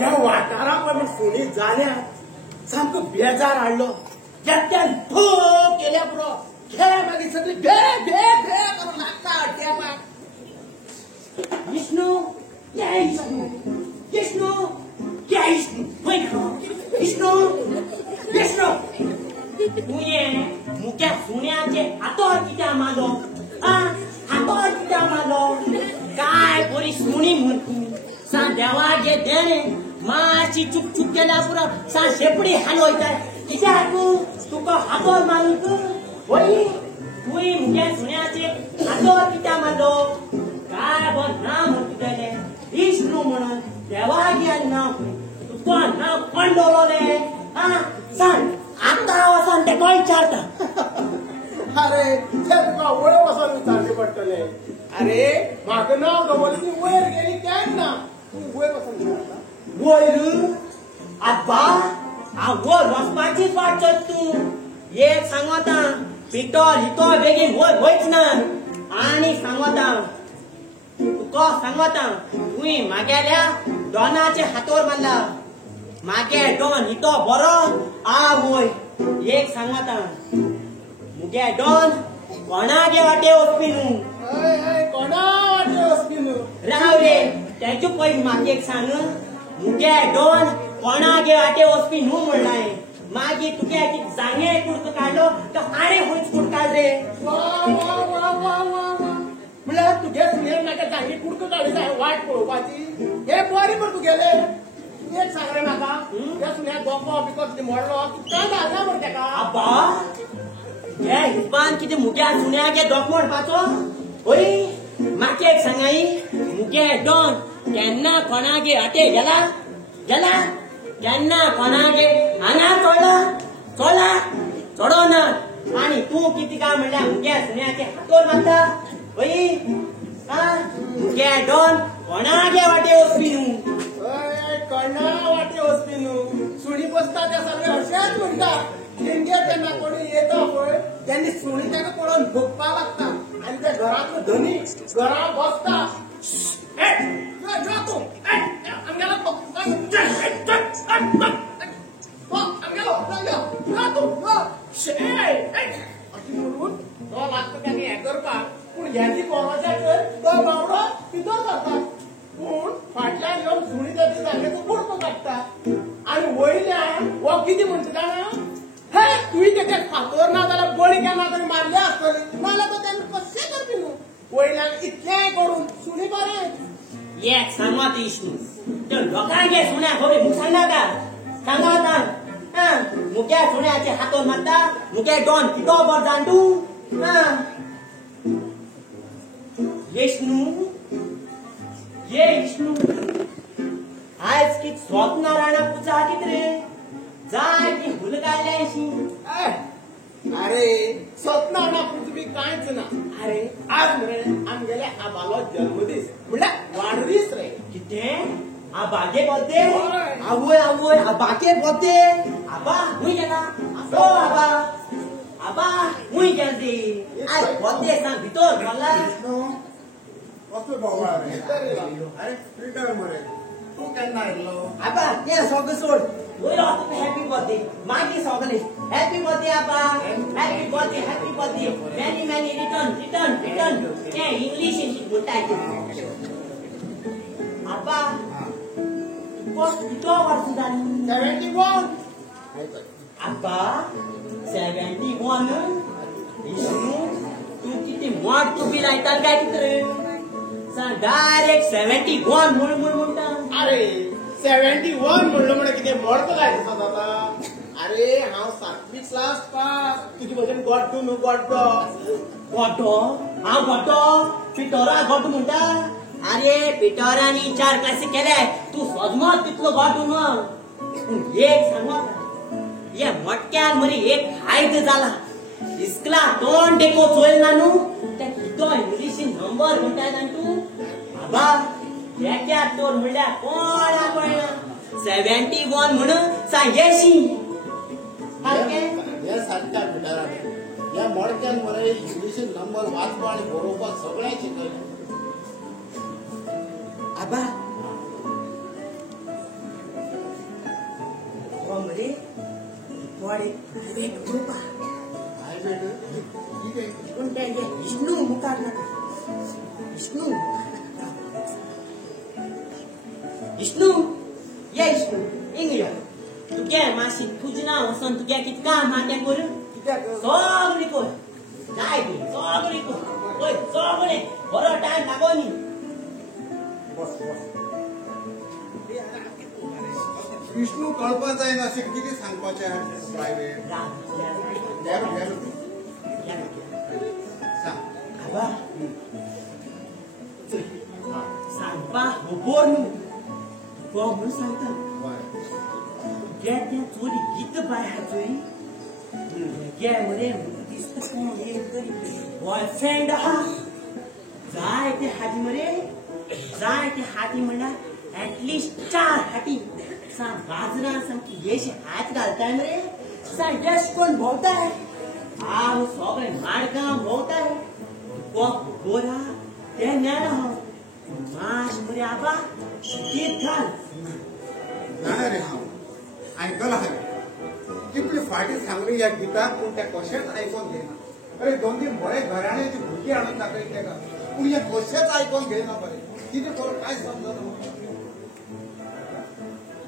ह्या वाठारांत सुणी जाल्यार सामको बेजार हाडलो. येत्यान थो केल्या पुरो खेळ मागीर सगळी भे भे भे करून लागता टेपाक. विष्णू या विष्णू विष्णू या विष्णू विष्णू विष्णू तुये मुख्या सुण्याचे हातोर कित्या मारलो? हातोर कित्या मारलो? काय बरी सुणी म्हण तू. सा देवागे देणे माची चुप चुप केल्या पुरो सा शेपडी हालवयता. कित्याक तुका हातोर मारून तू होई तुई मुख्या सुण्याचे हातोर कित्या मारलो? काय बघ नाव म्हणते विष्णू म्हणून देवागे नाव तुका नाव कोण दवरले? सांग आता वसान ते कोण विचारता? अरे ते तुका वयर वचून विचारचे पडटले. अरे म्हाका नांव दवरलें ती वयर गेली केन्ना तूं वयर वचून विचारता? वयर आब्बा हांव वर वचपाचीच वाट तूं. एक सांगता पिटो लितो बेगीन वयर वयच ना. आनी सांगता तुका सांगता तुवें म्हागेल्या डॉनाचे हातोर मारला. मागे डॉन हितो बरो वय. एक सांगता मुगे डॉन कोणागे वाटे वचपी न्हू. कोणा वाटे वचपी न्हू. राव रे तेचे पयलीं म्हाका एक सांग मुगे डॉन कोणागे वाटे वचपी न्हू म्हणलाय. मागीर तुगे जांगे कुडको काडलो तो आरे खंयच कुड काड रे. म्हळ्यार तुगे सुणेन म्हाका जांगे कुडको काडूं जाय वाट पळोवपाची. हे बरी पण तुगेले. एक सांग रे म्हाका त्या सुण्याक गोपो बिकॉज मोडलो तुका घालना म्हण तेका. आब्बा हे हिसपान कितें मुगे सुण्यागे दोक मोडपाचो? ओय म्हाका एक सांगाई मुगे डॉन केन्ना कोणागे वाटे गेला गेला केन्ना कोणागे हांगा चोडला चोडो ना. आनी तूं कितें काय म्हणल्यार मुगे सुण्याचे हातोर मारता. ओय मुगे डॉन कोणागे वाटे वचपी न्हू. कोणा वाटे वचपी न्हू. सुणी बसता ते सगळे अशेंच म्हणटा. तेंगे तेन्ना कोणी येता पळय तेन्ना सुणी ताका पळोवन भोगपा लागता. आनी ते घरांतलो धनी घरा बसता. अशी म्हणून तो लागता त्याने हें करपाक. पूण ह्याची कोणाच्या तो बावडो भितर जाता. पूण फाटल्यान येवन सुणी त्याची जाग्याचो कुडको काडटा. आनी वयल्यान हो कितें म्हणटा जाणा हे तुवें तेका फातोर ना जाल्यार बळी केन्ना तरी मारले आसतली. नाल्यार तो तेन्ना कशें करपी न्हू. वयल्यान इतलेंय करून सुणी बरें. एक सांगात विष्णू तो लोकांगे सुण्या खबर मुख सांगता सांगाता मुगे सुण्याचे हातोर मारता. मुगे डॉन कितो बर जाणटू. विष्णू ये विष्णू आज कित स्वप्न राणा पुचा कित रे जाय की भूल काढल्याशी. अरे स्वप्नाना पृथ्वी कांयच ना. अरे आज मरे आमगेले आबालो जन्मदीस म्हणल्यार वाडदीस रे. कितें आबागे बर्थडे? आवय आवय आबागे बर्थडे. आबा हुंय गेला. ओ आबा आबा हुंय गेलती. आज बर्थडे सांग भितर गेला. कसलो बोवाळ रे. अरे तूं काय मरे तूं केन्ना आयलो? आबा ते सगळं सोड. वयर तुका हॅपी बर्थडे मागीर सगळे हॅपी बर्थडे आबा happy birthday many many return ते इंग्लिश म्हणटा. आबा कितो वर्स जाली? 71. आबा 71 विष्णू तू किती मोठ तुबी लायता काय कितें डायरेक्ट 71 म्हणटा. अरे 71 म्हणलं म्हणे कितें मोडतो काय दिसता जाता. अरे हांव 7वी क्लास पास. तुजे भशेन गोड्डो न्हू गोड्डो. गोड्डो हांव गोड्डो पिटोरा गोड्डो म्हणटा. अरे पिटोरांनी 4 क्लासी केले तू सजमत तितलो गोड्डो न्हू. एक सांगता हे मोटक्यान मरी एक हायद जाला. इस्कला तोंड देखो चोयल ना न्हू ते कितो इंग्लिशीन नंबर म्हणटाय जाण तूं. आबा एका तोर म्हणल्यार कोणा कळना. 71 म्हणून सांग 80. हे सारक्या पिटारान ह्या मोडक्यान मरे इंग्लिशीन नंबर वाचपा आनी बरोवपाक सगळ्यांक शिकयलें. आबा थोडे प्रायव्हेट ग्रुप ठीक आहे पूण तेंगे विष्णू मुखार नाका विष्णू विष्णू ये विष्णू इंग यो तुगे मातशी तुजें नांव वचोन तुगे कितें काम आहा तें कर कित्याक सगळी कर जाय ती सगळी कर पळय सगळें बरो टायम लागो न्ही बस बस विष्णू कळपा जायना अशें कितें सांगपाचें प्रायवेट सांग आबा सांगपा खबर न्हू तुका म्हूण सांगता गे त्या चोरी कितें बाय आहा चोरी गे मरे म्हाका दिसता कोण एक तरी बॉयफ्रेंड आहा जाय ते हाती मरे जाय ते हाती म्हणल्यार ऍटलिस्ट 4 हाती सा बाजरां सामकी येशी हात घालताय मरे सा यश कोण भोंवताय हांव सगळे माडगांव भोंवताय तुका खबर आहा तें ज्ञान आहा माश मरे आबा कितें घाल जाणा रे हांव आयकलां हांवें कितली फाटी सांगली ह्या गिताक पूण ते कशेंच आयकोन घेयना अरे 2-3 बरे घराण्याची भुरगीं हाडून दाखयली तेका पूण हे कशेंच आयकोन घेयना बरें कितें करूं काय समजना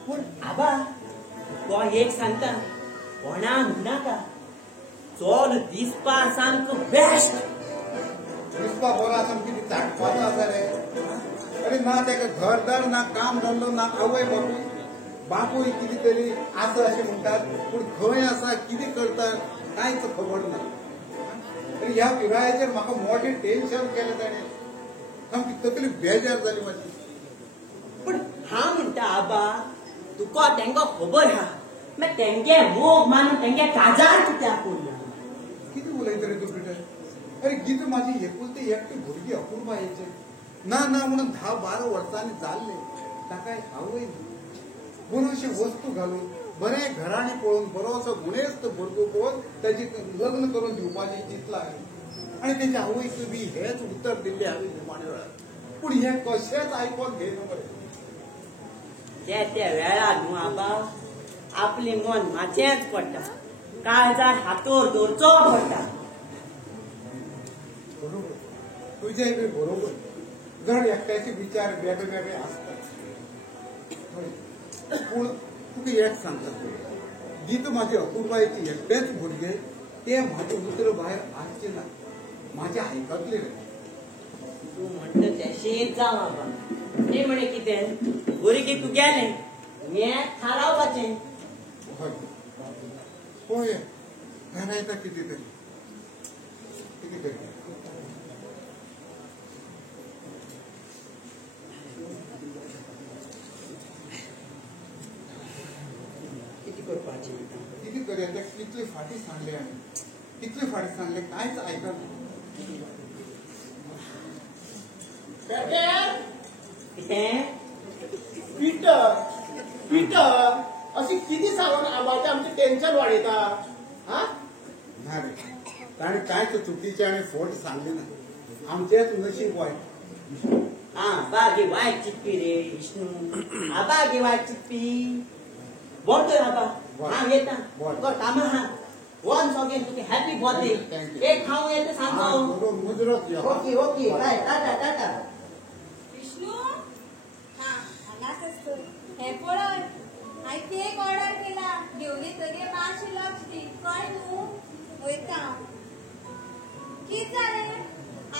पूण आबा तुका एक सांगता कोणा म्हणनाका चोल दिसपा सामको बेस्ट दिसपा बरो आसा कितें चाटपाचो आसा रे अरे ना तेका घरदार ना काम धंदो ना आवय बापूय कितें तरी आसा अशें म्हणटात पूण खंय आसा कितें करतात कांयच खबर ना अरे ह्या पिरायेचेर म्हाका मोठें टेन्शन केलें ताणें सामकी तकली बेजार जाली म्हाजी पूण हांव म्हणटा आबा तुका तेंका खबर आहा मागीर तेंगे मोग मानून तेंगे काजार कित्याक पडला कितें उलयता रे तूं पिटर अरे गीत म्हाजी एकुलती एकटी भुरगी अपुर्बायेचे ना ना म्हणून 10-12 वर्सांनी जाल्ले ताका आवय बरोशे वस्तू घालून बरें घराणें पळोवन बरोसो गुणेस्त भुरगो पळोवन ताची लग्न करून दिवपाचें चिंतलां आनी तेच्या आवयक बी हेच उत्तर दिल्लें हांवें निमाणे वेळार पूण हें कशेंच आयकोन घेयना बरें त्या वेळार न्हू आबा आपलें मन माचेंच पडटा काळजार हातोर दवरचो पडटा बरोबर तुजेंय बी बरोबर जण एकट्याचे विचार वेगळे आसतात पूण तुका एक सांगता गीत म्हाजे अपुर्बायेचे एकटेच भुरगे ते म्हाजे उतर भायर आसचे ना म्हाजे आयकतले रे तूं म्हणटा तेशेंच जावं आबा ते म्हणे कितें भुरगें तूं गेलें हें थारावपाचें हय पळय घरायता कितें तरी कितें तरी कितें करपाचें कितें तरी आतां कितले फाटी सांगले हांवें कितले फाटी सांगले कांयच आयकना कितें पिटर पिटर अशी किती सांगून आबाचे आमचे टेन्शन वाडयता हा ना रे ताणें कांयच चुकीचें आनी फोट सांगले ना आमचेच नशीब वायट बागे वायट चित्ती रे विष्णू आबागे वायट चित्ती बरं आबा हांव येता तुका कामां आहा वन सगळें तुका हॅपी बर्थडे एक खावं येता सांगतो मुजरत यो okay okay bye tata tata Vishnu हा हांगाच असतो हे पळय हांवें केक ऑर्डर केला घेवन येतगीर मातशें लक्ष दी कळ्ळें न्हू वयता कितें जालें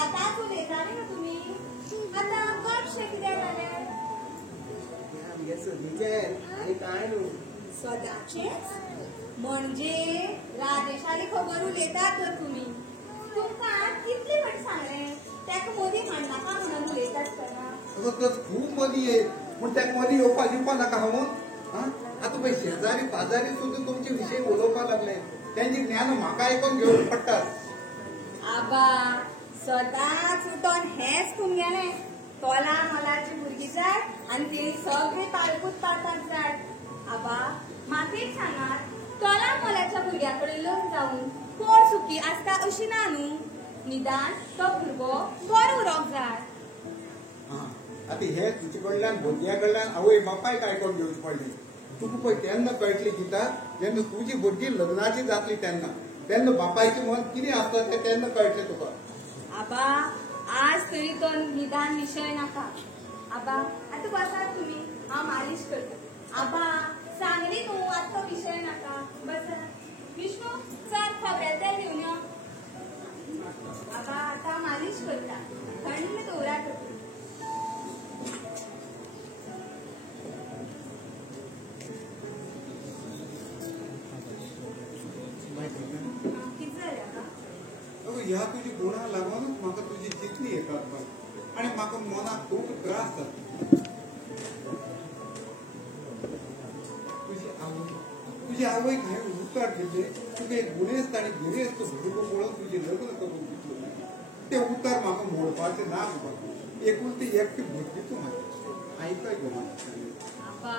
आतांच उलयताले न्हू तुमी आतां कशें कितें जालें आमगे सदीचे आनी कांय न्हू सदाचेंच म्हणजे राजेशाली खबर उलयतात तर तुमी तुमकां कितले फावटी सांगलें तेका मदीं हाडनाका म्हणून उलयता आसतना खूब मदीं ये पूण तेका मदीं येवपाक दिवपा नाका हांव आतां पळय शेजारी पाजारी सुद्दां तुमचे विशय उलोवपाक लागले तेंचे ज्ञान म्हाका आयकोन घेवून पडटात आबा सदांच उठोन हेंच तुमगेलें तोला मोलाची भुरगीं जाय आनी ती सगळीं ताळकूत पाडपाक जाय आबा म्हाका एक सांगात तोला मोलाच्या भुरग्या कडेन लग्न जावन कोण सुखी आसता अशी ना न्हू निदान तो भुरगो बरो उरोंक जाय आतां हे तुजे कडल्यान भुरग्या कडल्यान आवय बापायक आयकोन घेवचें पडलें तुका पळय तेन्ना कळटली गीता जेन्ना तुजी भुरगीं लग्नाची जातली तेन्ना बापायचें मन कितें आसता तें तेन्ना कळटलें तुका. आबा आज तरी तो निदान विषय नाका. आबा आता बसात तुम्ही, हांव मालिश करता. आबा सांगली तूं आतां तो विषय नाका. बसा. विष्णू चल खोबऱ्याचें तेल घेवन यो. आबा आतां मालिश करता. थंड दवरात. कितें जालें आबा? ह्या तुजी गुणां लागूनच म्हाका तुजी जितली हें करपाक आनी म्हाका मनाक खूब त्रास जाता. तुजी आवयक हांवें उतर दिल्ले तुका एक गुणेस्त आनी गिरेस्त भुरगो पळोवन तुजें लग्न करून दितलो. तें उतर म्हाका मोडपाचें ना बाबा. एकुलती एकटी भुरगी तूं म्हाजी. आयकय गो आबा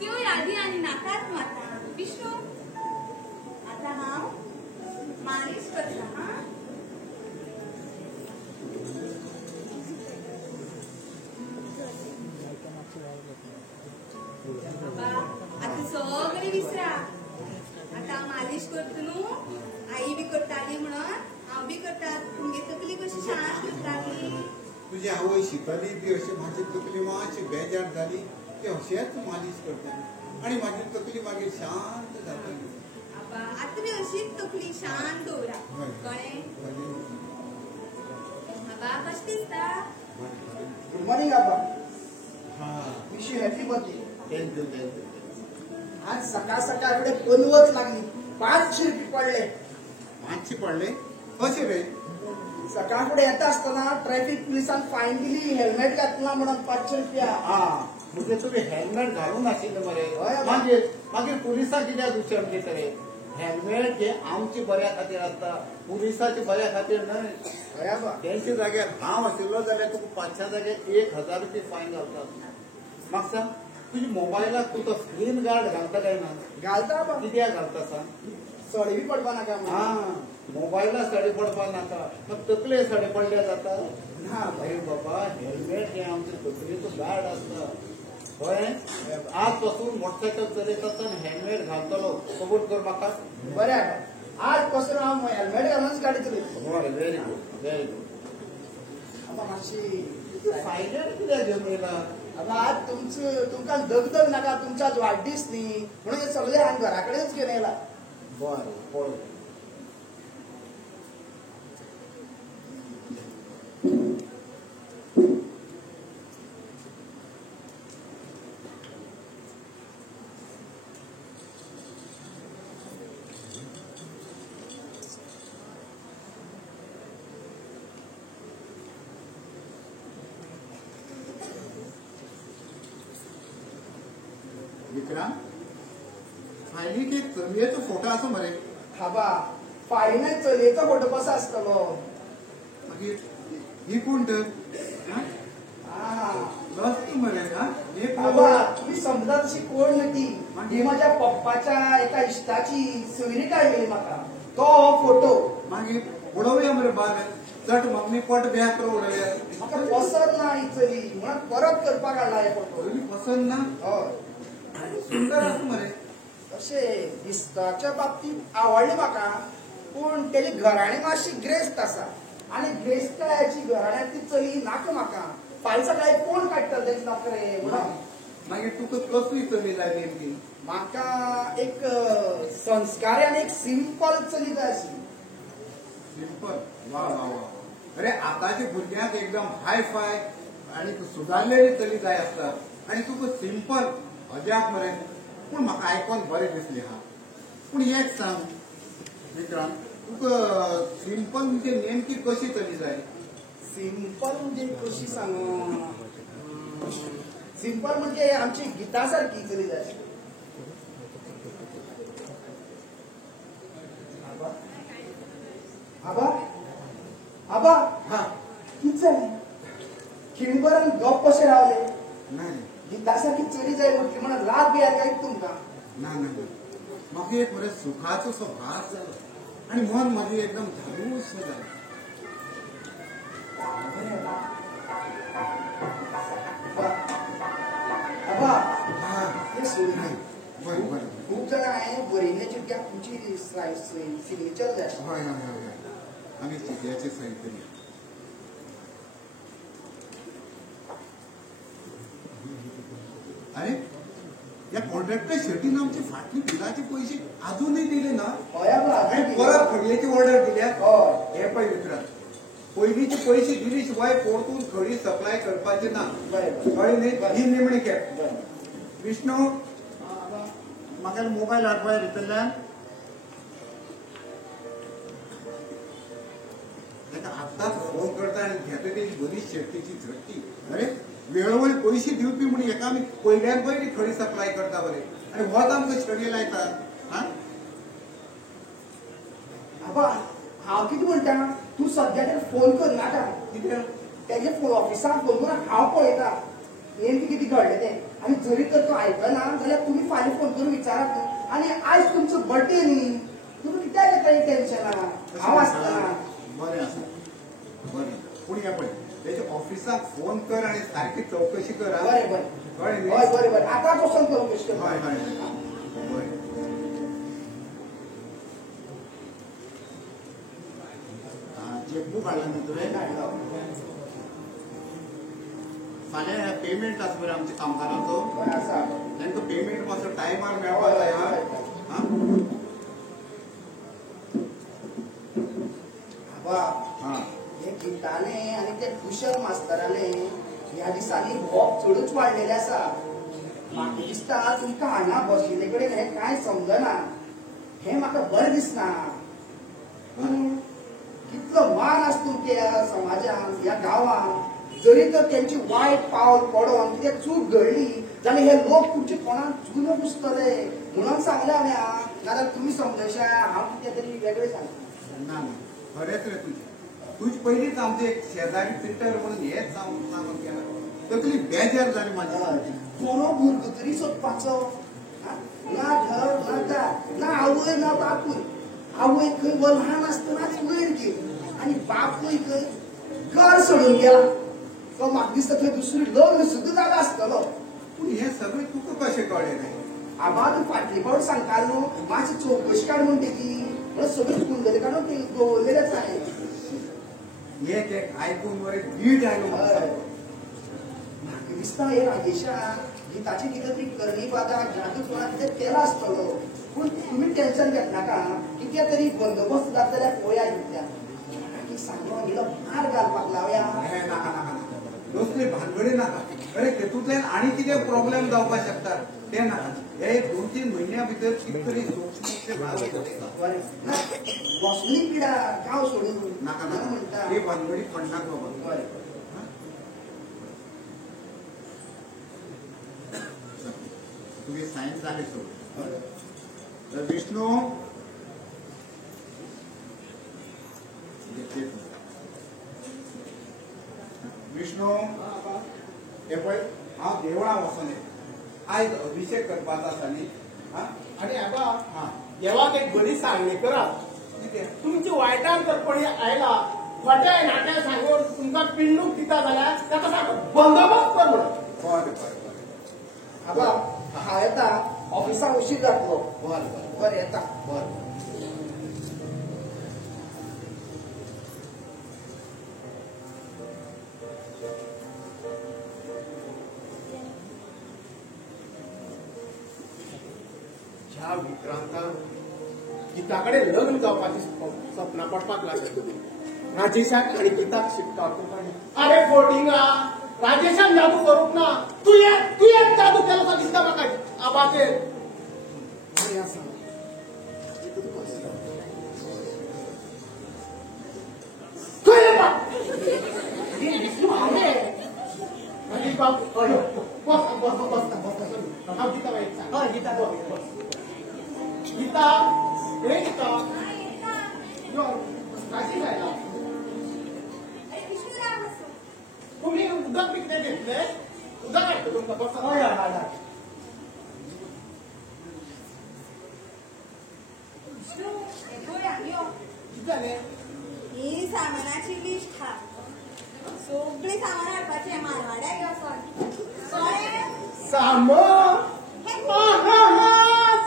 त्यो यादी आनी नाकात माता. विष्णू आतां हांव मालिश करता. हां आबा आतां सगळें विसरा. आतां मालिश करता न्हू. आई बी करताली म्हणून हांव बी करता. तुमगे तकली कशी शांत करताली. तुजी आवय शिकली बी अशी म्हाजी तकली मातशी बेजार जाली की अशेंच मालिश करताली आनी म्हाजी तकली मागीर शांत जाताली. आबा आतां बी अशीच तकली शांत दवरा. कळ्ळें? आबा कशें दिसता? गुड मॉर्निंग आबा. Wish you happy birthday. Thank you. आज सकाळ सकाळ एवढे पनवत लागली. 500 रुपये पडले. 500 पडले कशें रे? सकाळ फुडें येता आसतना ट्रॅफिक पुलिसान फायन दिली. हेल्मेट घातला म्हणून 500 रुपया. म्हणजे तुम्ही हेल्मेट घालून आशिल्ले मरे. हय. मागीर पुलिसां कित्याक विचार घेता रे? हेल्मेट हे आमचे बऱ्या खातीर आसता, पुलिसाच्या बऱ्या खातीर न्हय. हय आबा. तेंच्या जाग्यार हांव आशिल्लो जाल्यार तुका 500 जाग्यार 1000 रुपये फायन घालता. म्हाका सांग तुज्या मोबायलाक तूं तो स्क्रीन गार्ड घालता काय ना? घालता आबा. कित्याक घालता सांग? सडी बी पडपा नाका म्हणून. मोबायला सडे पडपा नाका. मग तकले सडे पडले जाता ना अरे बाबा. हेल्मेट हे आमचे तकलेचो गार्ड आसता. कळ्ळें? आज पासून मोटरसायकल चलयता आसतना हेल्मेट घालतलो. कबूल कर म्हाका. बरें आबा. आज पासून हांव हेल्मेट घालूनच गाडी चलयतलो. बरें. Very good very good. आबा मातशी सायलेंट कित्याक घेवन येयला? आबा आज तुमकां दगदग नाका. तुमचा आज वाडदीस न्ही म्हणून हे सगळे हांव घरा कडेनच घेवन येयला. बरें पळय. विक्रांत फायलीक एक चलयेचो फोटो आसा मरे. आबा फायनल चलयेचो फोटो कसो आसतलो? मागीर ही कोण तर? लस्त मरे. एक आबा तुम्ही समजा तशी कोण न्ही ती. ही माझ्या पप्पाच्या एका इश्टाची सोयरीक आयली म्हाका. तो फोटो मागीर उडोवया मरे बाग. चट मम्मी पट ब्याक करून उडोवया. म्हाका पसंद ना ही चली म्हणून परत करपाक हाडला हे फोटो. पसंद ना? हय. सुंदर आसा मरे. अशे दिसताच्या बाबतीत आवडले म्हाका. पूण तेजी घराणी मातशी ग्रेस्त आसा आनी ग्रेस्ताची घराण्यांतली चली नाका म्हाका. फाल्यां सकाळी कोण काडटलो तेचे नोकरे म्हणून. मागीर तुका कसली चली जाय नेमकी? म्हाका एक संस्कारी आनी एक सिंपल चली जाय आशिल्ली. सिंपल? वा वा वा. अरे आताच्या भुरग्यांक एकदम हाय फाय आनी सुदारलेली चली जाय आसतात आनी तुका सिंपल अजाप मरे. पूण म्हाका आयकोन बरें दिसलें हा. पूण एक सांग विक्रांत, तुका सिंपल म्हणजे नेमकी कशी चली जाय? सिंपल म्हणजे कशी सांगू? सिंपल म्हणजे आमची गिता सारखी चली जाय आशिल्ली. आबा आबा हा. कितें जालें? खिणभर आनी गप कशें रावले? नाही गिता सारखी चली जाय म्हटली म्हणून राग बी काय तुमकां? ना ना म्हाका एक मरे सुखाचो सो भास जालो आनी मन म्हाजें एकदम धादूस जालें. आबा हा. हे सोड. कित्याक तुमची सिग्नेचर जाय हय हय हय हय आमी चिटयाची सही केली अरे या कॉन्ट्रॅक्टर शेटीन आमची फाटली बिलाचे पैसे अजूनही दिले ना आणि परत खडलेची ऑर्डर दिल्या हे पळय मित्रांनो पयलींचे पैसे दिले शिवाय परतून खडी सप्लाय करपाचे ना कळ्ळें न्ही ही निमणी खेप विष्णू म्हाका मोबायल हाडपा भितरल्यान ताका आत्ताच फोन करता आनी घेता तेजी बरी शेफ्टीची झडटी अरे वेळोवेळी पैसे दिवपी म्हणून एका आमी पयल्यान पयली खडी सप्लाय करता बरे आनी होच आमकां छडये लायता हा आबा हांव कितें म्हणटा तूं सद्या ताका फोन कर नाका कित्याक तेजे ऑफिसाक फोन करून हांव पळयता नेमकें कितें घडलें तें आनी जरी तर तो आयकना जाल्यार तुमी फाल्यां फोन करून विचारात आनी आयज तुमचो बर्थडे न्ही तुमी कित्याक येता हें टेन्शनां हांव आसतना बरें आसा बरें पूण हे पळय तेच्या ऑफिसाक फोन कर आनी सारकी चवकशी कर हा बरें बरें कळ्ळें न्ही हय बरें बरें आतां पसून चवकशी कर हय हय बरें चेकबूक हाडला न्ही तुवें फाल्यां पेमेंट आसा पळय आमच्या कामगारांचो बरें आसा तांकां पेमेंट मातसो टायमार मेळपा जाय हा आबा हा हे गिताले आनी ते कुशल मास्तराले ह्या दिसांनी भोग चडूच वाडलेले आसा म्हाका दिसता तुमकां हांगा बशिल्ले कडेन हें कांय समजना हें म्हाका बरें दिसना कितलो मान आसा तुमच्या समाजान ह्या गांवांत जरी तर त्यांची वायट पावल पडोन कितें चूक घडली जाल्यार हे लोक तुमचे कोणाक चुनो पुसतले म्हणून सांगलें हांवें नाजाल्यार तुमी समजशा हांव कितें तरी वेगळें सांगता ना खरेंच रे तुजें तुज पयलींच आमचे एक शेजारी पिटर म्हणून हेच सांगून केला तकली बेजार जाली म्हाजी कोणो भुरगो तरी सोदपाचो ना घर ना दार ना आवय ना बापूय आवय खंय ल्हान आसतनाच वयर गेली आनी बापूय खंय घर सोडून गेला तो म्हाका दिसता थंय दुसरी लग्न सुद्दां जालो आसतलो पूण हें सगळें तुका कशें कळ्ळें रे आबा तूं फाटली फावट सांगता न्हू मातशी चवकशी काड म्हणटा ती म्हणून सगळी कुंडली काडून ती दवरलेलेच आहे एक एक आयकून मरे वीट आयलो म्हाका म्हाका दिसता हे राजेशा गीताची कितें तरी करणी बादा जादू कोणा कितें केला आसतलो पूण तुमी टेन्शन घेत नाका कितें तरी बंदोबस्त जाता जाल्यार पळोवया इतल्या सांगलो गेलो मार घालपाक लावया हें नाका नाका नाका कसली भानगडी नाका अरे तेतूंतल्यान आनी कितें प्रॉब्लेम जावपाक शकता तें नाका हे 2-3 म्हयन्या भितर कितें तरी वसली पिडा गांव सोडून नाका नाका म्हणटा हे भानगडी पडनाक बाबा बरें तुगे सायन जाले सोड विष्णू विष्णू हे पळय हांव देवळां वचून आयज अभिषेक करपाचो आसा न्ही हा आणि आबा हा देवाक एक बरी सांगणी करा कितें तुमची वायटान जर कोणी आयला खोट्या नाट्या सांगून तुमकां पिंडूक दिता जाल्यार ताका सारको बंदोबस्त कर म्हणून बरें बरें बरें आबा हांव येता ऑफिसाक उशीर जातलो बरें बरें बरें येता बरें ह्या विक्रांतान गीता कडेन लग्न जावपाची सपनां पडपाक लागली राजेशाक आनी गीताक शिकता अरे फोटिंगा राजेशान जादू करूंक ना तुवें जादू केलो तो दिसता म्हाका आबाचेर बरें आसा खंय येता आनी बाप बस बस बस बस हांव गीता बाई सांग हय गीता बस गीता हे गीता यो काशी जायला तुम्ही उदक बी कितें घेतले उदक हाडटा तुमकां बस हय हय हाडा कितें जालें ही सामानाची लिस्ट हा सगळी सामान हाडपाचें मारवाड्याक वचोन सामान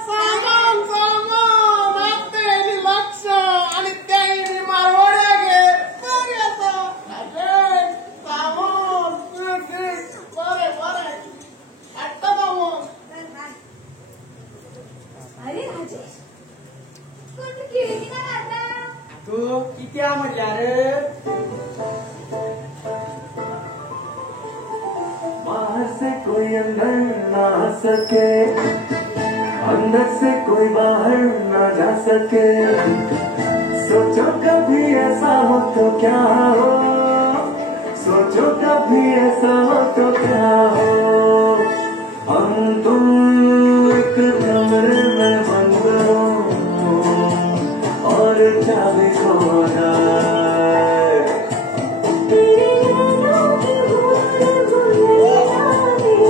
सामान सामान कोई अंदर ना आ सके, अंदर से कोई बाहर ना जा सके। सोचो कभी ऐसा हो तो क्या हो, सोचो कभी ऐसा हो तो क्या हो। हम तुम एक कमरे में बंद हो और चाबी खो जाए। तेरे नैनों की भूल भुलैया में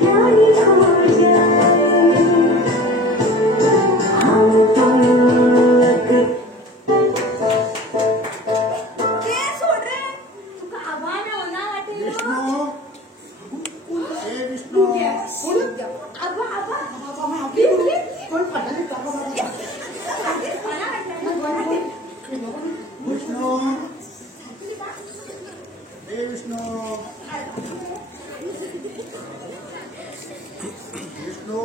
प्यारी खो जाए। हम तुम एक ते सोड रे तुका आव्हान होना वाटेल विष्णू ए विष्णू आबा आबा कोण पडले का बाबा? विष्णू ए विष्णू विष्णू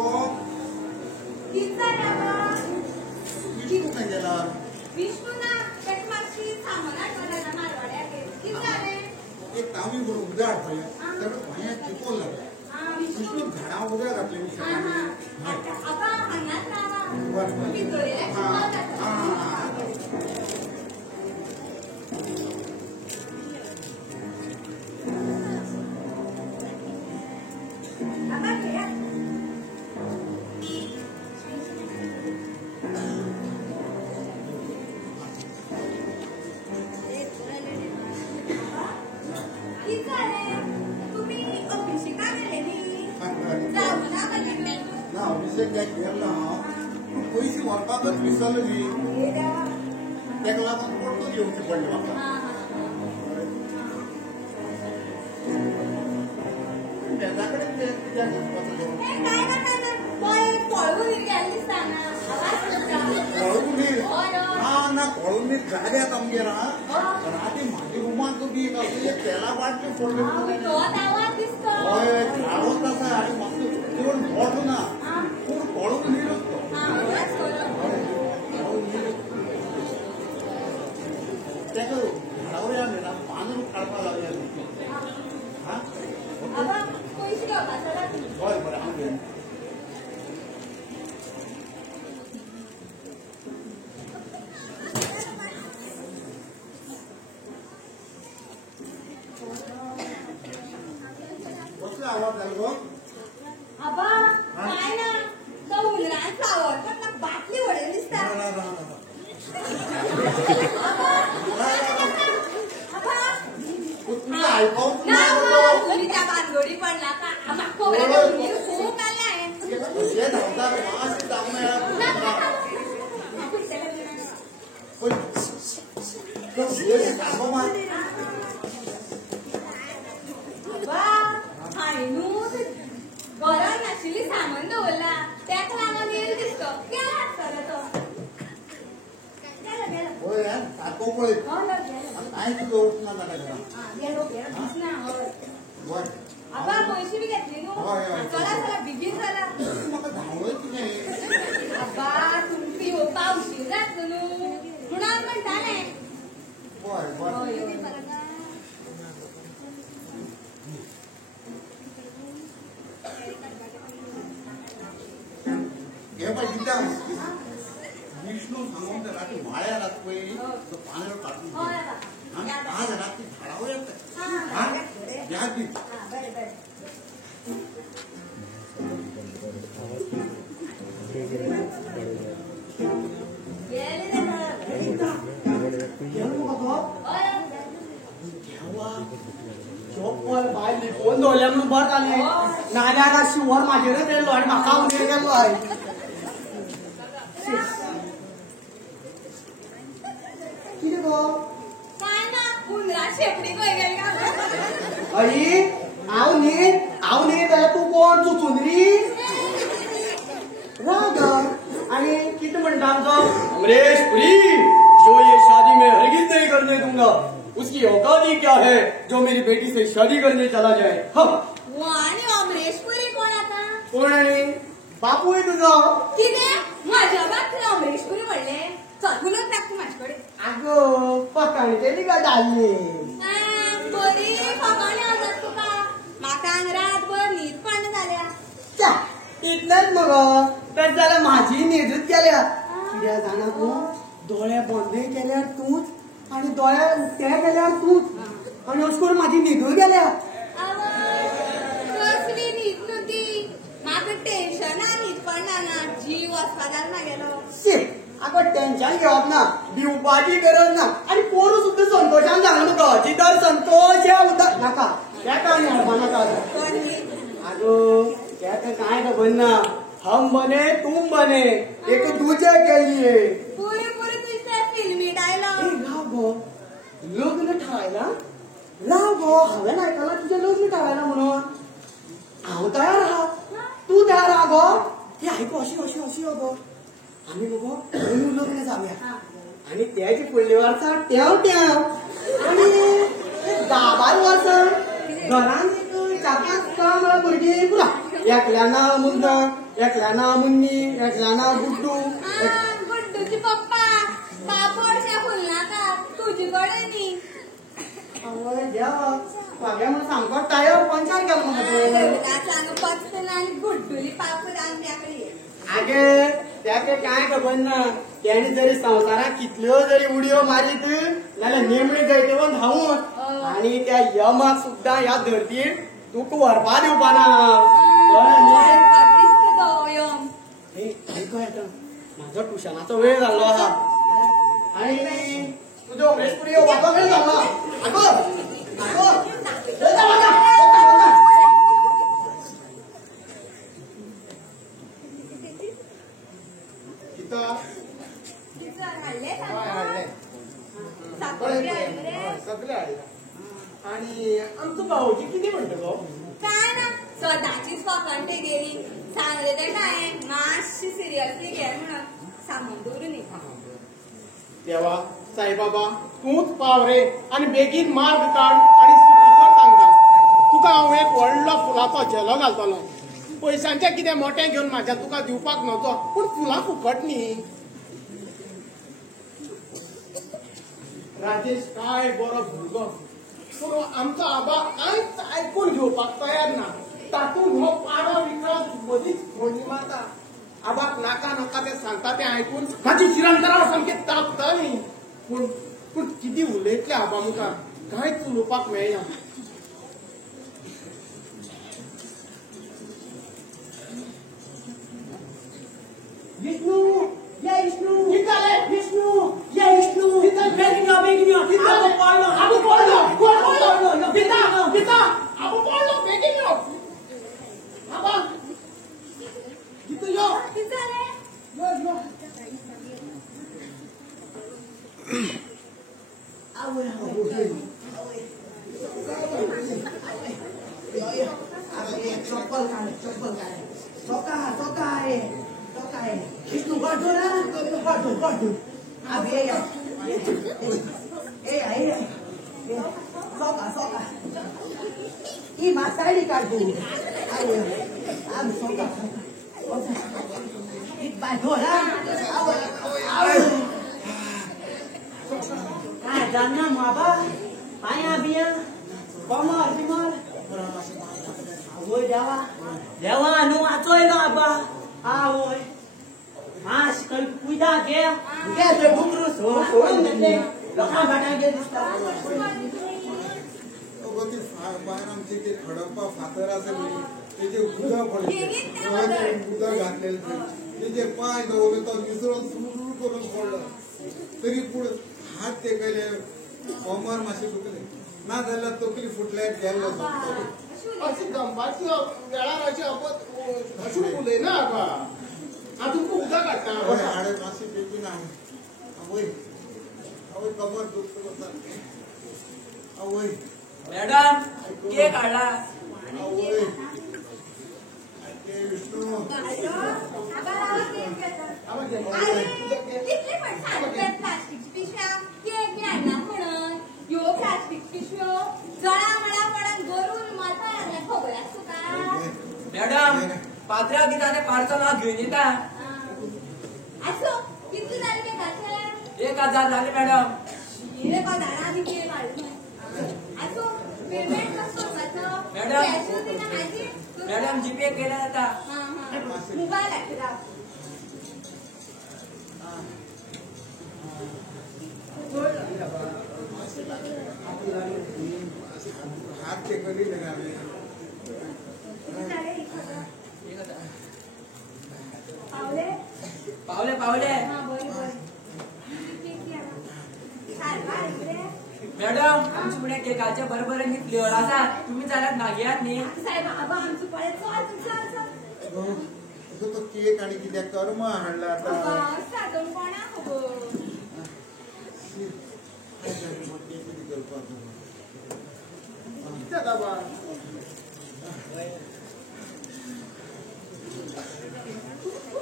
विष्णू काय गेला? विष्णू ना त्यात मागची सामानात वराला मारवाड्या किती झाले? एक तांबी बरोबर उद्या आठवल्या तर भाया चिपवलं विष्णू विष्णू झाडा उद्या घातले आबा अंगात राहा बरं. पिंजोऱ्याला चिपवतात. आबा घ्या. किती झाले? तुम्ही अभिषेका गेलेली जाऊ ना कधी ना अभिषेक काय केला पयशी व्हरपाकच विसरली तेका लागून पडतो घेवची पडली म्हाका त्याच्याकडे ते तुझ्या पत्र ना कळून मी गाड्यात आमगेरा राती म्हाजी रुमान तुम्ही त्याला वाटले पडले हय झाडो तसा आणि म्हाका तिवून पडलो ना पूण पळून न्हिलो तेका झाडावर आले ना बांदून काडपा लागले हा बरें बरें हांव घेवन कसलो आवाज जालो गो बाटली वडे दिसता तुला आयकून त्या बांधगडी पडला का आम्हा खोबऱ्याला खूप आले आहे हे धावता मास जाऊ घरात नाशिल्ली सामान दवरला त्याक लागून येईल दिसतो गेला तो होय सारको पळय काय तुझं ओळखना नाका गेलो दिसना बर आबा पैसे बी घेतले न्हू चला चला बेगीन चला म्हाका धांवय तुझें आबा तुमची येवपा उशीर जातलो न्हू म्हणून हांव म्हणटालें बर बर हे पळय गीता विष्णू सांगून तर रात्री व्हाळ्यार आत पळय तो पाण्यार काडून हय आज रात्री झाडावर येता हा या दी बरें बरें चोप्पल बाय लिपोवन दवरल्या म्हणून बरं जालें नाल्यार अशी वर म्हाजेरच येयलो आनी म्हाका उंदीर गेलो हय कितें गो काय ना हुंदरा शेपडी खंय गेली का अई हांव न्ही जाल्यार तूं कोण तूं चुंदरी राग आणि कितें म्हणटा आमचो अमरीश पुरी जो ये शादी में हरगिज नहीं करने दूंगा उसकी औकात ही क्या है जो मेरी बेटी से शादी करने चला जाए आणि अमरेश पुरी कोण आता कोण आणि बापूय तुजो कितें म्हाज्या बाबतीन अमरेश पुरी म्हणले चलूनच टाक तूं म्हाजे कडेन आगो पकाणी केली का जाल्ली बरी फकाणी आसात तुका म्हाका रातभर न्हीद पडना इतलेंच मगो तर जाल्यार म्हाजी न्हीदूच गेल्या कित्याक जाणा तूं दोळे बंदय केल्यार तूंच आनी दोळे उक्ते केल्यार तूंच आनी अशें करून म्हाजी न्हीदूय गेल्या कसली न्हीद न्हू ती म्हाका टेन्शना न्हीद पडना ना जीव वचपाक गेलो शी आगो टेन्शन घेवप ना भिवपाची गरज ना आनी पोरू सुद्दां संतोशान सांगला तुका जितर संतोष या उदक नाका तेका आनी हाडपा नाका आगो तेका कांय खबर ना हम बने तुम बने एक दूजे के लिए पुरे पुरे तुझे फिल्मी डायलॉग राव गो लग्न ठरायला राव गो हांवें आयकलां तुजें लग्न ठरायला म्हणून हांव तयार आहा तूं तयार आहा गो ती आयको अशी अशी अशी गो आमी मगो दोनूय लग्न जावया आनी तेजे फुडल्या वर्सा ट्याव ट्याव आनी 10-12 वर्सां घरान एक 4-5 भुरगीं पुरा एकल्या नांव मुन्ना एकल्या नांव मुन्नी एकल्या नांव गुड्डू गुड्डूची पप्पा पापडशे फुलनाका तुझी कडेन न्ही आवय देवा फाल्यां म्हणून सामको टायर पंचार केलो म्हाका लग्नाचं पचतना आनी गुड्डूली पापड आनी मेकळी आगे त्याके काय खबर ना त्याने जरी संवसारात कितल्यो जरी उडयो मारीत जाल्यार नेमणी गैतेवन धांवून आनी त्या यमाक सुद्दां ह्या धर्तीर तुका व्हरपा दिवपा ना म्हाजो ट्युशनाचो वेळ जाल्लो आहा आनी तुजो उमेशपुरी येवपाचो वेळ जाल्लो आगो आगो सगळे हाडले आणि आमचो भाऊजी किती म्हणतो गो काय ना स्वतःचीच फकंटे गेली सांगले ते काय मातशी सिरियसली घे म्हणून सांगून दवरून देवा साईबाबा तूच पाव रे आणि बेगीन मार्ग काढ आणि सुखीकर सांगता तुका हांव एक व्हडलो फुलाचो झेलो घालतलो पयशांचे कितें मोठें घेवन म्हाज्या तुका दिवपाक नव्हतो पूण फुलां फुकट न्ही राजेश काय बरो भुरगो पूण आमचो आबा कांयच आयकून घेवपाक तयार ना तातूंत हो पाडो विक्रम मदींच फोडणी मारता आबाक नाका नाका ते सांगता ते आयकून म्हाजी चिरंतरां सामकी तापताली पूण पूण कितें उलयतले आबा मुखार कांयच उलोवपाक मेळना विष्णू या विष्णू किताले विष्णू या विष्णू बेगिन यो आबू पडलो गीता आबू पडलो बेगीन यो आबा कितू यो यो चप्पल काढ सोका विष्णू काढतो ना काढतो अभी सोका ही मासाडी काढतो सोका काय जाणना माबा पाया बिया कमर बिमर आवय देवा देवा न्हू वाचोय ना आबा आवय माश कळ कुयदा घे ते बुकरू सोडून देते लोकां भाटा गे दिसता ती बाहेर आमची ते खडप्पा फातर आसली तेजे उदक पडले उदक घातलेले तेजे पाय दवरले तो निसळून सुरू करून पडलो तरी पूण हात तेकले कमर मातशें दुखले ना जाल्यार तकली फुटल्यार गेल्लो अशी गंपाची वेळार अशी अपत हसून उलयना आबा हांव तुमकां उदक हाडटा हाडे मातशी बेगीन आवय आवय कमर दुखता आवय मॅडम केक हाडला आवय विष्णू प्लास्टिकची पिशव्या केक बी हाडना म्हणून ह्यो प्लास्टिक पिशव्यो जळा मळा पडन धरून मारता खबर आसा तुका मॅडम पात्र्या दिताने पार्सल हांव घेवन येता आसो कितले जाले ते घातले 1000 झाले मॅडम रे पदारा बी केक हाडले आसो पेमेंट कसो करपाचो मॅडम. कॅश दिना हाजी मॅडम जीपे केला जाता हां मोबाईल हाडटा हात ते कधी लगावे पावले पावले पावले हा बरी बरी सारखा इकडे मॅडम आमच्या पुढे केकाचे बरोबर फ्लेवर असा तुम्ही जरा नागियात न्ही साहेब आबा आमचं पळे चल चल चल तो केक आणि किती कर्म हाडला आता साधन कोणा खबर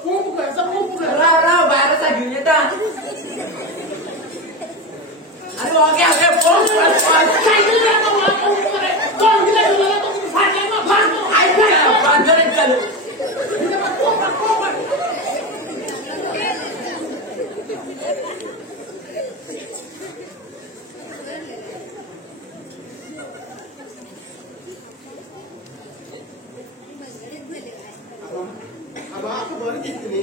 राव राव बाहेरचा घेऊन येता अरे ओके बरं दिसली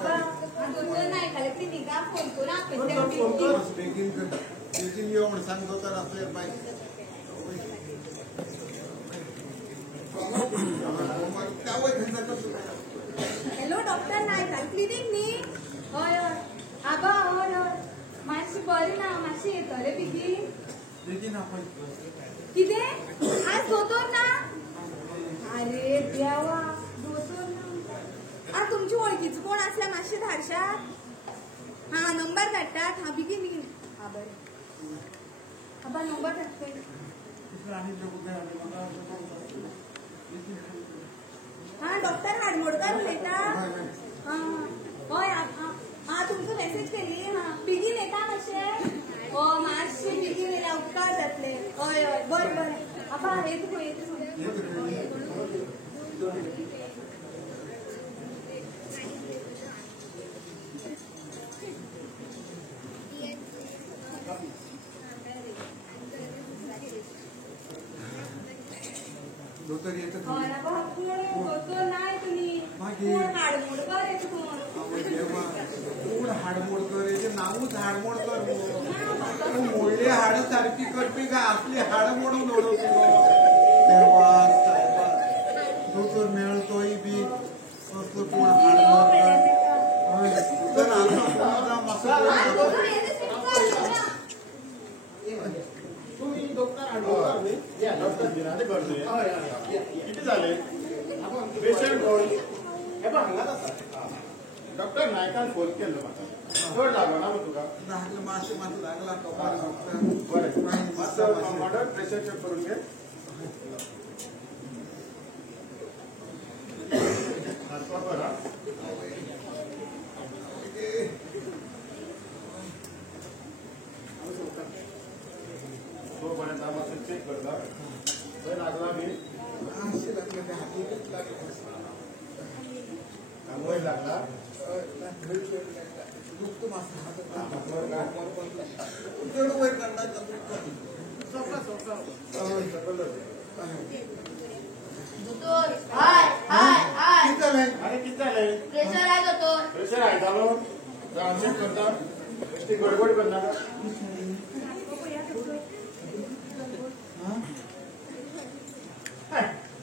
नाही खाली क्लिनिका फोन करून बेगीन येऊन सांगतो तर असले पाहिजे हॅलो डॉक्टर नायका क्लिनिक न्ही हय हय आबा हय हय मातशी बरी ना मातशी येतले बेगीन बेगीन आपण कितें आज दोतोर ना अरे देवा दोतोर ना आज तुमची वळखीचो कोण आसल्या मातशे धाडशात हा नंबर धाडटात हा बेगीन बेगीन हा बरें आबा नंबर धाडटा हा डॉक्टर हाडमोडकर उलयता हा हय हा तुमचो मेसेज केली हा बेगीन येता मातशें हय मातशें बेगीन येयल्या उपकार जातले हय हय बरें बरें आबा येता पळय दोतर येतं हय आबा दोतोर नाय तुमी कोण हाडमोडकर येता कोण हाडमोडकर याचे नावच हाडमोडकर मोडले हाड सारखी करपी का आपली हाड मोडून ओढवते तेव्हा दोतर मेळतोय बी कोण हाडमोडकर तुम्ही डॉक्टर हाडमोडकर न्ही या डॉक्टर बिरादे करतोय किती झाले पेशंट कोण हे पण हांगाच आसा डॉक्टर नायकान फोन केल्लो म्हाका चड लागलो ना तुका लागलं मातशें मातसो लागला कपाळ बरें मातसो मॉडर्न प्रेशर चेक करून घे प्रॉपर हा तो पर्यंत मातसो चेक करता खंय लागला बी मातशें लागलं ते हातीकच लागलं वयर लागला दुखतो मातसो चड वयर काडला सोंपला सोंपला दोतोर हाय हाय हाय किती जालें अरे किती जालें प्रेशर आहे दोतोर प्रेशर आयतालो जावन चेक करता ती गडबड करना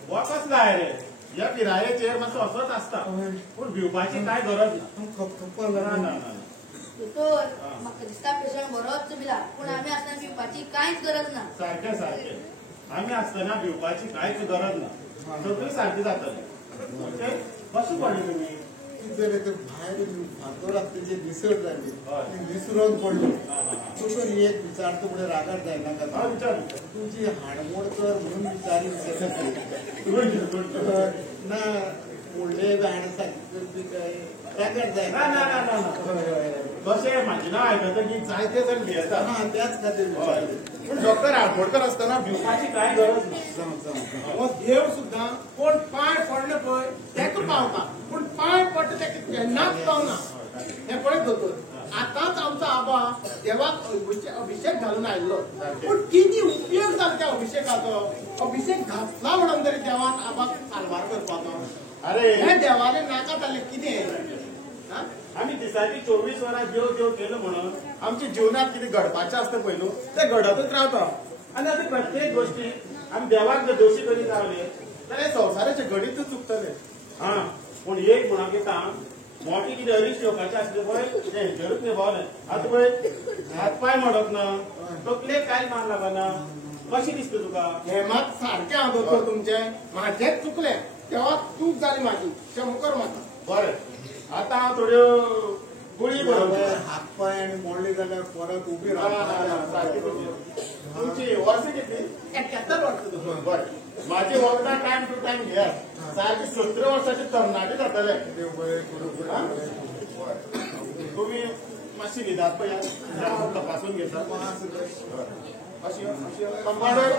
हो कसला आहे रे या पिरायेचेर मातसो असोच आसता पूण भिवपाची काय गरज ना खपखपा ना लागला ना दोतोर म्हाका दिसता पेशंट बरोच बिला पूण आमी आसतना पिवपाची कांयच गरज ना सारखें सारखें आमी आसतना भिवपाची कांयच गरज ना सगळी सारकी जातली ओके कशें पडले तुमी कितें जालें ते भायर फातोराक तेजे निसट जाली हय. ती विसरून पडली तुका एक विचारता फुडें रागार जायना हय का विचार तुजी हाडमोड कर म्हणून विचारी ना मोडले हाड सारकी करपी काय रागार ना ना ना ना जायना कशें म्हाजें नांव आयकतकीर जायते जण भियेता त्याच खातीर विचारली पूण डॉक्टर आडमोडकर आसतना भिवपाची कांय गरज ना जावं जावं हो देव सुद्दां कोण पांय पडले पळय तेका पावता पूण पांय पडटा तेका केन्नाच पावना हें पळय दोतोर देवाक अभिषेक घालून आयल्लो पूण किती उपयोग जालो त्या अभिषेकाचो अभिषेक घातला म्हणून तरी देवान आबाक सालवार करपाचो अरे हे देवाले नाका जाल्ले कितें हा? आम्ही दिसाची 24 वरां जेव केलं म्हणून आमच्या जीवनात किती घडपाचें असतं पयलू ते घडतच रावता आणि आता प्रत्येक गोष्टी आम्ही देवाक जर दोशी करीत रावले जाल्यार संवसाराचे घडीतच चुकतले हा पूण एक म्हणून घेता मोठी कितें हरीश येवपाचें आसलें पळय तें हेजेरूच निभावलें आता पळय हात पांय मोडप ना तकलेक कांय मान लागना कशें दिसता तुका हे मात सारकें हांव दोतोर तुमचें म्हाजेंच चुकलें तेव्हा चूक जाली म्हाजी क्षम कर म्हाका बरें आता हांव थोड्यो गुळी बरोबर हात पाय आणि मोडले जाल्यार परत उभी सारकी तुमची वर्सां कितली 71 वर्सां तुका बरें माझी वखदां टायम टू टायम घ्या सारकी 17 वर्साचे तरणाटे जातले तुम्ही मातशी न्हिदात पळय तपासून घेता अशी कंपाउंडर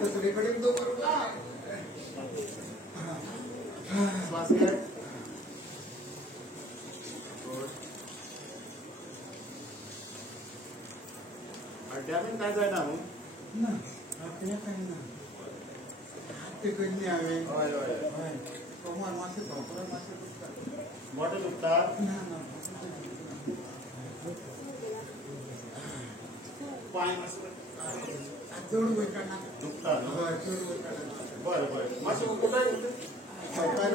दुसरीकडे श्वास घ्या अड्ड्यामीन काय जायना न्हू ना आपल्या काही ना ते कधी हांवें हय हय कमर मातशें धोपरा मातशें दुखता मोठे दुखता ना ना पांय मातशे चड वयताना दुखता न्हू हय चड वयताना बरें बरें मातशें कुठे सरकार